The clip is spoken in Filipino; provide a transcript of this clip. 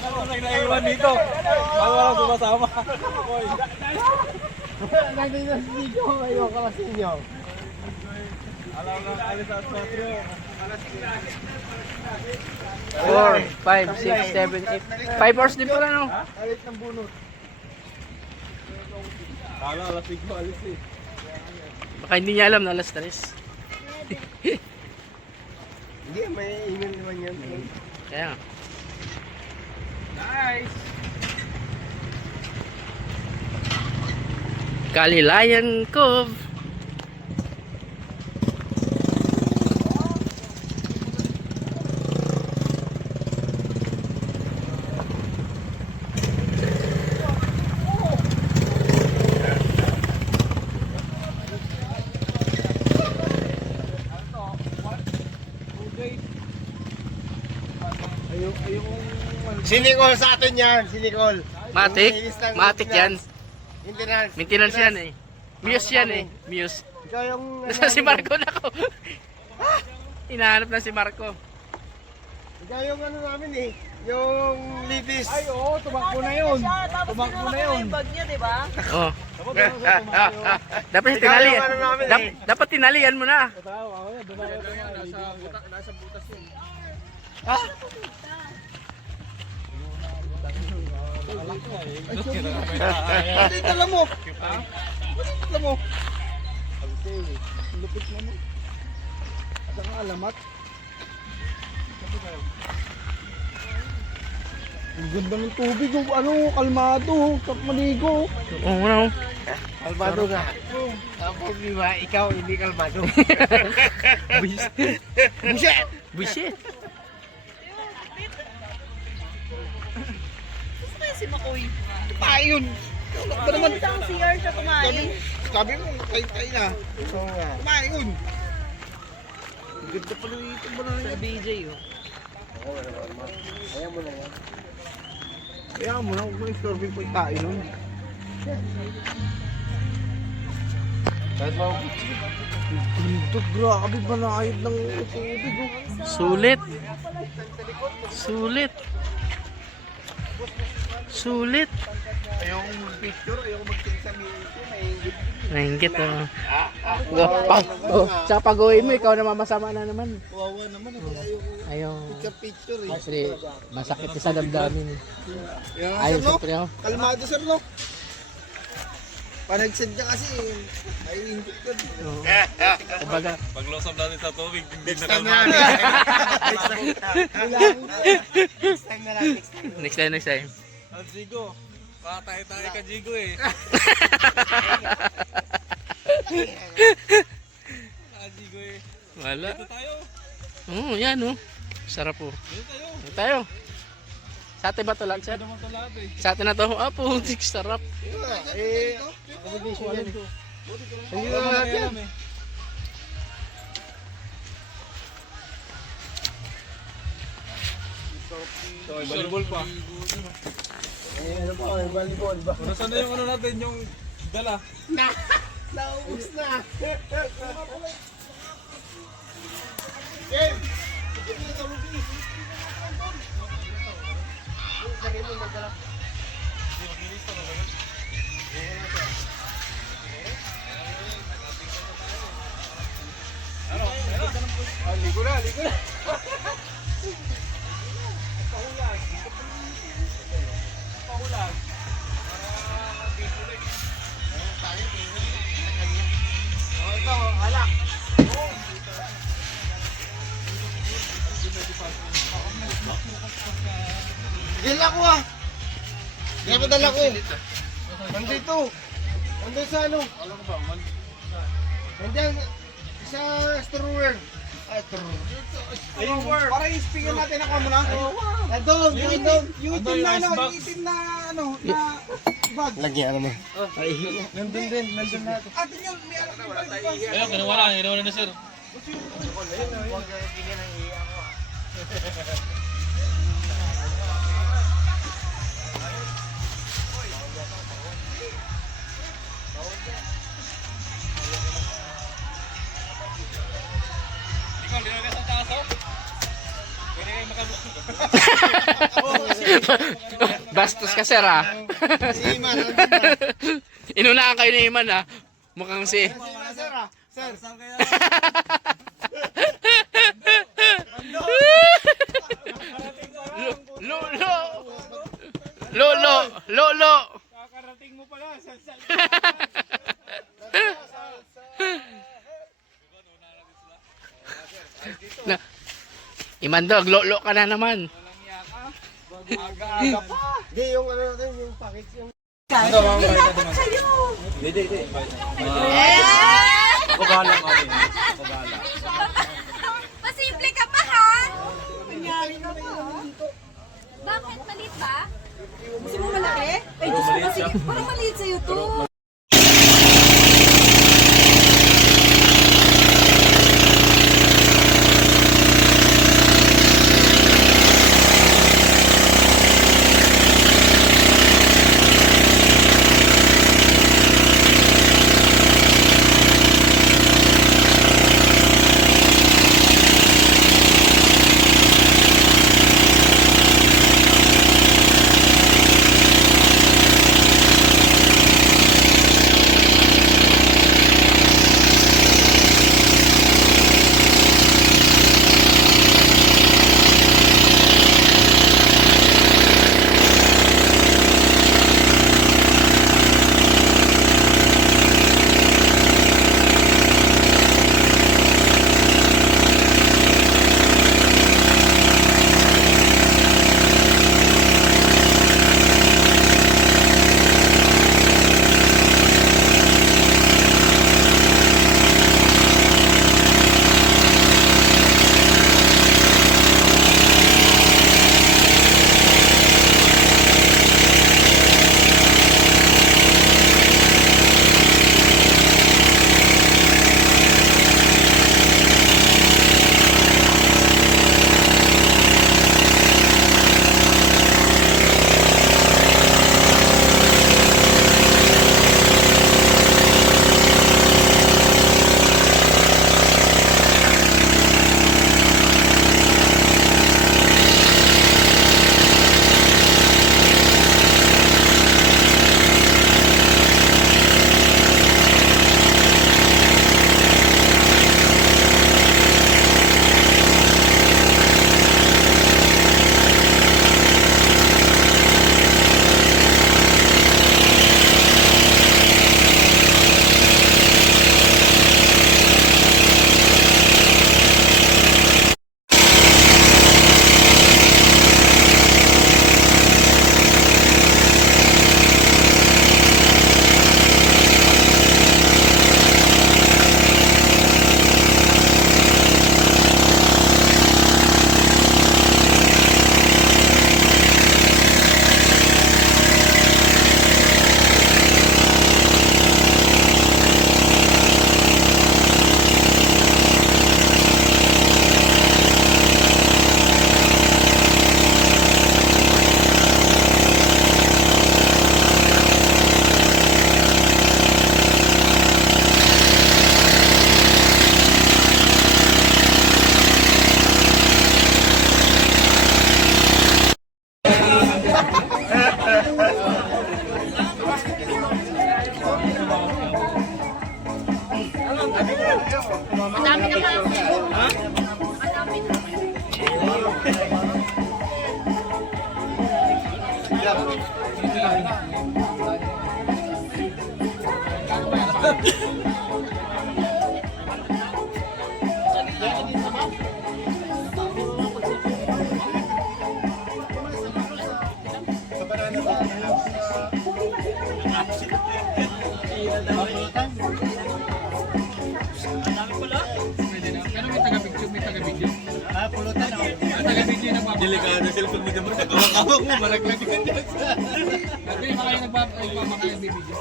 Ano naiwan dito? Ako lang sumasama. Nandito si Nico, ayaw ka kasi nyo. Alam lang, alis at 4. 4, 5, 6, 7, 8. 5 hours din pala, no? Alit ng bunot. Kala, alas 5 alis eh. Baka hindi niya alam na alas 3. Hindi, may email naman yan. Kaya nga. Nice! Kalilayan Cove. Si Nicole sa atin yan, si Nicole. Matik? Yung inis ng Matik yan. Maintenance. Maintenance yan eh. Muse yan eh. Muse. Ikaw yung... Nasa si Marco na ako. Hinahanap na si Marco. Ikaw yung ano namin eh. Yung ladies. Ay, oo, tumakbo na yun. Tumakbo na yun. Bag niya, di ba? Oh. Dapat doon sa tumayo. Dapat Ikaw tinalian. yung ano namin eh. Dapat tinalian mo na. Tayo, ako yan. Doon tayo. Nasa butas yun. Dala mo. Dala mo. Lupit na mo. At ang alamat. Ang ganda ng tubig. Ano, kalmado. Sarap maligo. Oo, ano? Kalmado ka. Tapos di ba, ikaw hindi kalmado. Bullshit! Bullshit! Gusto kaya si Makoy? Ayun. Ba naman? Isang CR siya kumain. Sabi mo, kay na. Oo nga. Ayun. Ganda pala ito ba na Sa BJ, oh. Ayaw mo na yan. Ayaw mo na, huwag mo istorbing po yung tayo nun. Kahit mo, ito, grabe ba na ayod ng tubig oh. Sulit. Sulit. Sulit. Ayaw kong mag-picture, ayaw kong mag-take sa video, maingit. Nainggit, oh. Oh, sa pag-uwi mo, ikaw na mamasama na naman. Kawawa naman, ayaw ko Ayaw. picture eh. Actually, masakit sa damdamin. Yan, Ayaw, sir, no? siyempre, oh. Kalmado sir, no? Panagsid niya kasi, ay ingit ko. Oo. Kumbaga, Paglosap natin sa tubig, hindi Next na time na kalmado. lang. Next time na lang, next time. next time, next time. Ang Jigo. Patay-tayo ka, Jigo eh. Jigo eh. Wala. Dito tayo. Oo, yan, oh. Sarap, oh. Dito tayo. Dito tayo. Sa atin ba ito lang, sir? Ano naman ito lahat eh. Sa atin na ito. Ah, po, sarap. Accommodation yan eh. Hindi Wala na mo lahat yan. alam eh. So, volleyball pa. Ano po, volleyball ba? Nasaan na yung ano natin, yung dala? Naubos na. Game! Ligo na, ligo na. Ito, alak. Gila ko ah. Kaya padala ko. Nandito. Nandito sa ano? Nandiyan sa strewer. Ay, strewer. Ayun, Para yung speaker natin ako muna. Nandun, nandun. Yung itim na ano, yung itim na ano, na bag. Lagyan ano mo. Nandun din, nandun na. Atin yun, may alam na ba? Ayun, ginawa na sir. Huwag bigyan ng iya ko ah. Ikaw, Bastos ka, sir, ah. Si Iman, nandun na. Inunahan kayo ni Iman, ah. Mukhang si... Si Iman, sir ah. Sir. Lolo! Lolo! Lolo! Kakarating mo pala. Na, Imandog, lolo ka na naman. Aga-aga pa. Hindi, yung ano natin, yung package yung... Pasimple ka pa, ha? Bakit? Malit ba? Gusto mo malaki? Ay, Diyos ko kasi parang maliit sa'yo to. Delikado cellphone mo naman. Nagkawak mo, maraglag ka dyan. Hindi, baka yung nagbibigyo.